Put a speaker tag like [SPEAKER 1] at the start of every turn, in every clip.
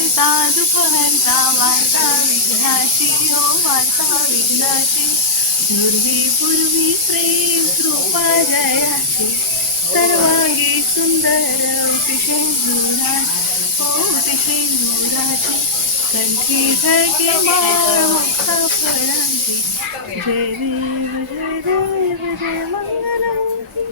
[SPEAKER 1] हरता दुःख हरता वार्ता विघ्नाची हो वार्ता विघ्नाची पूर्वी पूर्वी प्रेम कृपा जयाची सर्वांगी सुंदर अतिशय मोराची हो अतिशय मोराची कंठी झळके माळ मुखा फळांची जय देव जय देव जय मंगलमूर्ती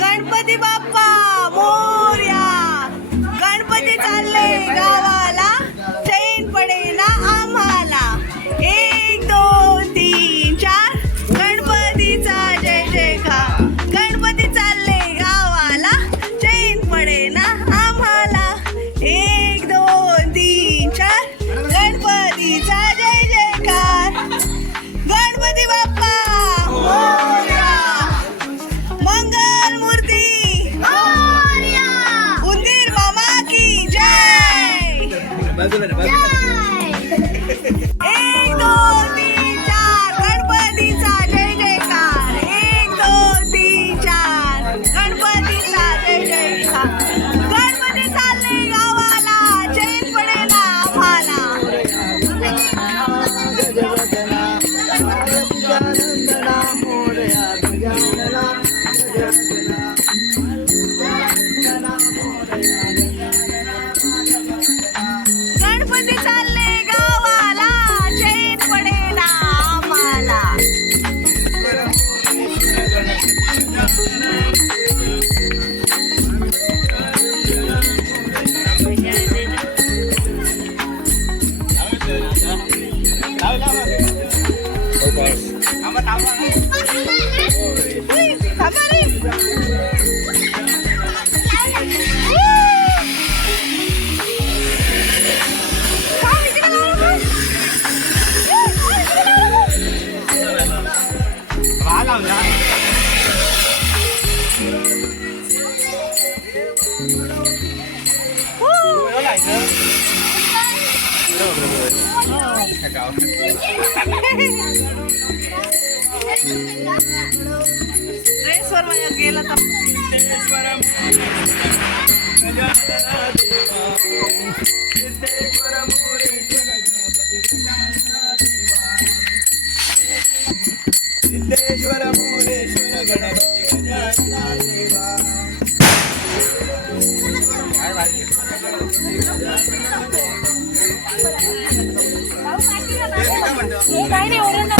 [SPEAKER 1] गणपती बाप्पा मोर्या. गणपती चालले गावा Más de Cacao. ड्रेसवर माझ्या गेला
[SPEAKER 2] सिद्धेश्वर मोरेश्वर गणपती गजानना देवा
[SPEAKER 3] काय नाही ओरडणार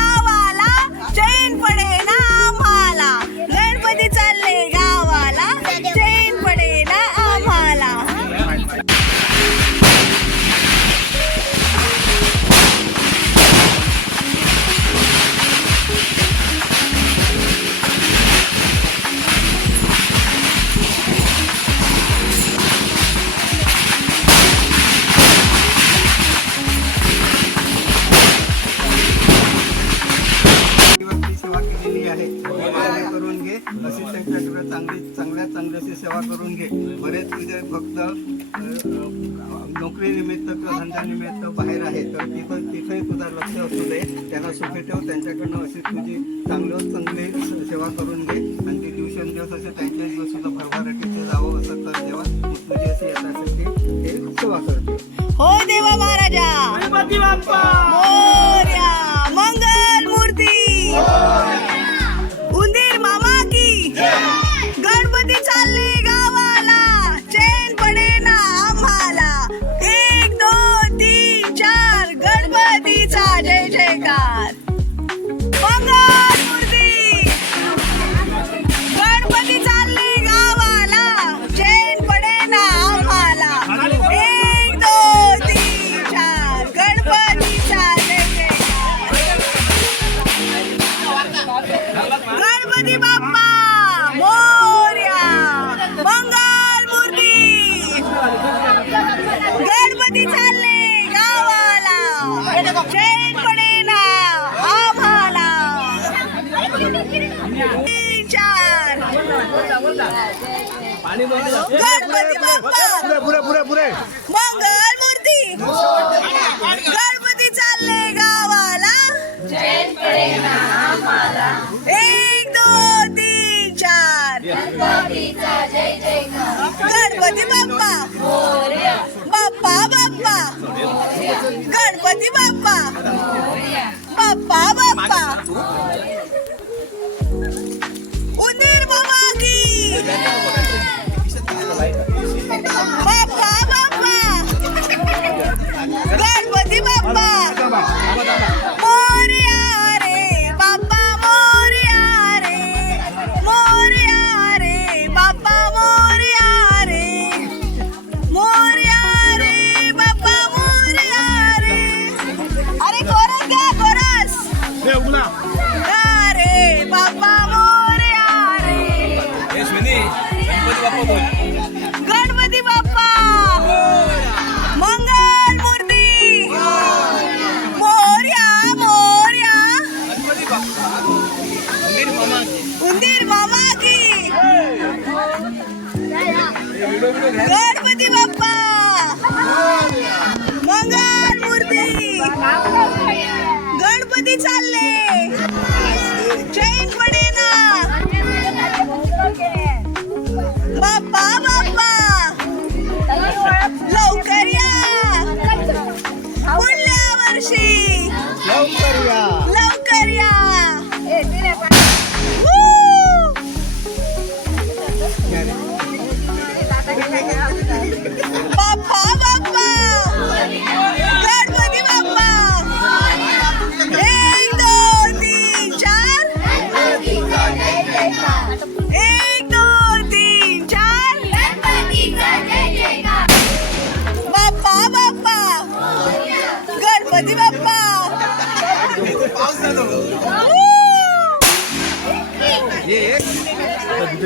[SPEAKER 2] आनंदानिमित्त बाहेर आहे तर तिथं तिथंही तुझा लक्ष असू दे. त्यांना सुखी ठेव त्यांच्याकडनं अशी तुझी चांगलं चांगली सेवा करून घे. आणि ती दिवसेंदिवस असे त्यांच्या दिवसाला भरभराटीचे जावं असं तर देवा तुझी असे येण्यासाठी ते सेवा करते
[SPEAKER 1] हो देवा महाराजा! आणि पुरे
[SPEAKER 2] पुरे पुरे पुरे
[SPEAKER 1] मंगल मूर्ती!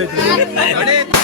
[SPEAKER 1] て
[SPEAKER 2] くれ。